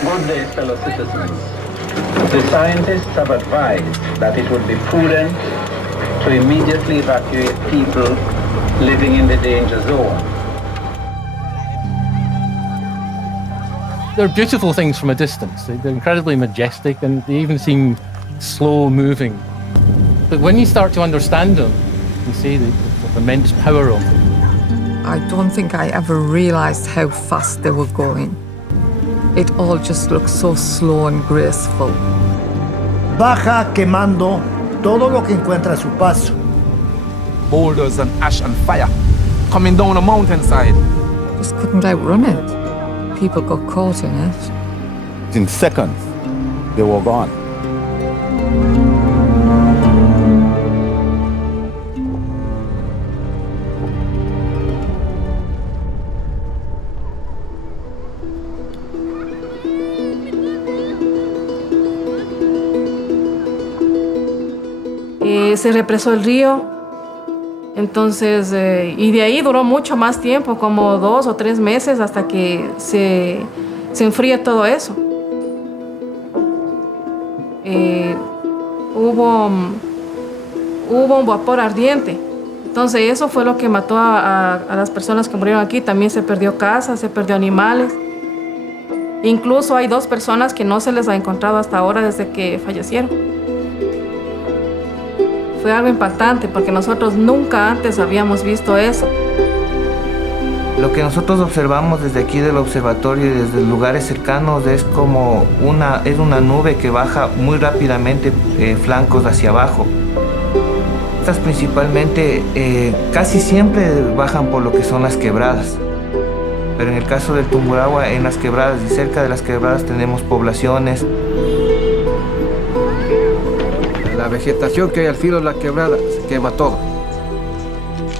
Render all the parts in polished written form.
Good day, fellow citizens. The scientists have advised that it would be prudent to immediately evacuate people living in the danger zone. They're beautiful things from a distance. They're incredibly majestic and they even seem slow moving. But when you start to understand them, you see the immense power of them. I don't think I ever realized how fast they were going. It all just looked so slow and graceful. Baja quemando todo lo que encuentra a su paso. Boulders and ash and fire coming down a mountainside. Just couldn't outrun it. People got caught in it. In seconds, they were gone. Se represó el río, entonces, y de ahí duró mucho más tiempo, como 2 o 3 meses hasta que se enfríe todo eso. Hubo un vapor ardiente, entonces eso fue lo que mató a las personas que murieron aquí. También se perdió casa, se perdió animales. Incluso hay 2 personas que no se les ha encontrado hasta ahora desde que fallecieron. Fue algo impactante porque nosotros nunca antes habíamos visto eso. Lo que nosotros observamos desde aquí del observatorio y desde lugares cercanos es como una nube que baja muy rápidamente flancos hacia abajo. Estas principalmente casi siempre bajan por lo que son las quebradas. Pero en el caso del Tungurahua, en las quebradas y cerca de las quebradas tenemos poblaciones. La vegetación que hay al filo de la quebrada se quema todo.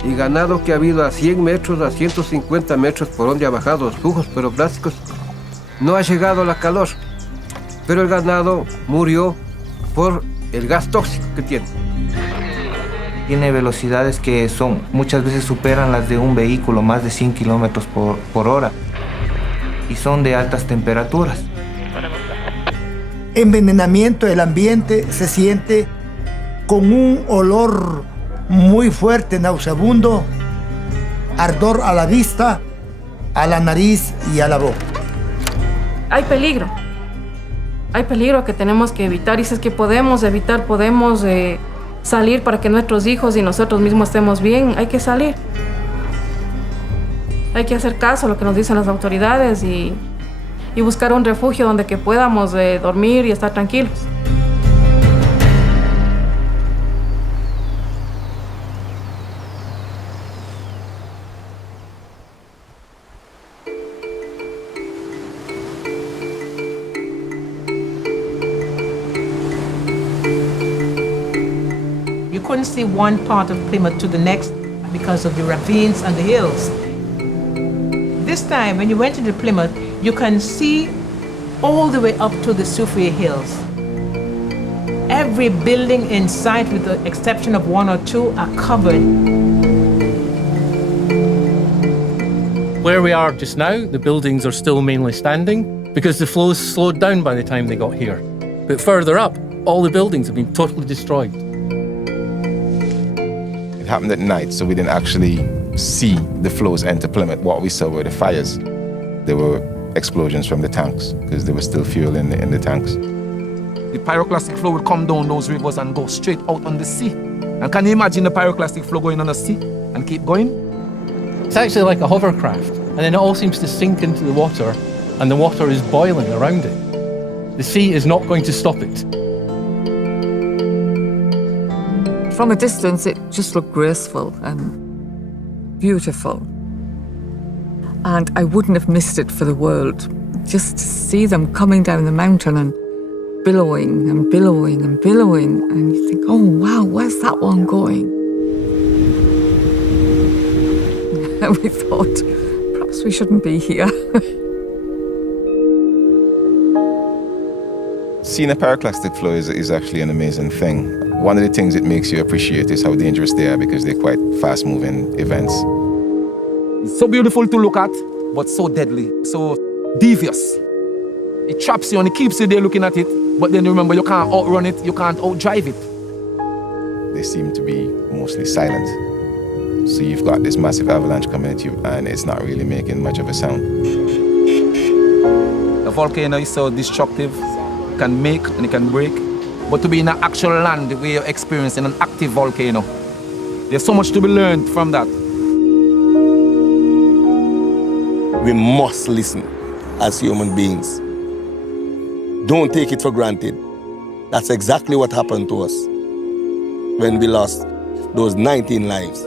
Y ganado que ha habido a 100 metros, a 150 metros por donde ha bajado los flujos pyroclásticos, no ha llegado la calor. Pero el ganado murió por el gas tóxico que tiene. Tiene velocidades que muchas veces superan las de un vehículo, más de 100 kilómetros por hora. Y son de altas temperaturas. Envenenamiento del ambiente se siente con un olor muy fuerte, nauseabundo, ardor a la vista, a la nariz y a la boca. Hay peligro que tenemos que evitar, y si es que podemos evitar, podemos salir para que nuestros hijos y nosotros mismos estemos bien. Hay que salir, hay que hacer caso a lo que nos dicen las autoridades y buscar un refugio donde que podamos dormir y estar tranquilos. You couldn't see one part of Plymouth to the next because of the ravines and the hills. This time, when you went into Plymouth, you can see all the way up to the Soufriere Hills. Every building in sight, with the exception of 1 or 2, are covered. Where we are just now, the buildings are still mainly standing because the flows slowed down by the time they got here. But further up, all the buildings have been totally destroyed. It happened at night, so we didn't actually see the flows enter Plymouth. What we saw were the fires. There were explosions from the tanks because there was still fuel in the tanks. The pyroclastic flow would come down those rivers and go straight out on the sea. And can you imagine the pyroclastic flow going on the sea and keep going? It's actually like a hovercraft, and then it all seems to sink into the water, and the water is boiling around it. The sea is not going to stop it. From a distance, it just looked graceful and beautiful. And I wouldn't have missed it for the world. Just to see them coming down the mountain and billowing and billowing and billowing. And you think, oh, wow, where's that one going? And we thought, perhaps we shouldn't be here. Seeing a pyroclastic flow is actually an amazing thing. One of the things it makes you appreciate is how dangerous they are because they're quite fast-moving events. It's so beautiful to look at, but so deadly, so devious. It traps you and it keeps you there looking at it, but then you remember you can't outrun it, you can't outdrive it. They seem to be mostly silent. So you've got this massive avalanche coming at you and it's not really making much of a sound. The volcano is so destructive, it can make and it can break, but to be in an actual land where you're experiencing an active volcano, there's so much to be learned from that. We must listen as human beings. Don't take it for granted. That's exactly what happened to us when we lost those 19 lives.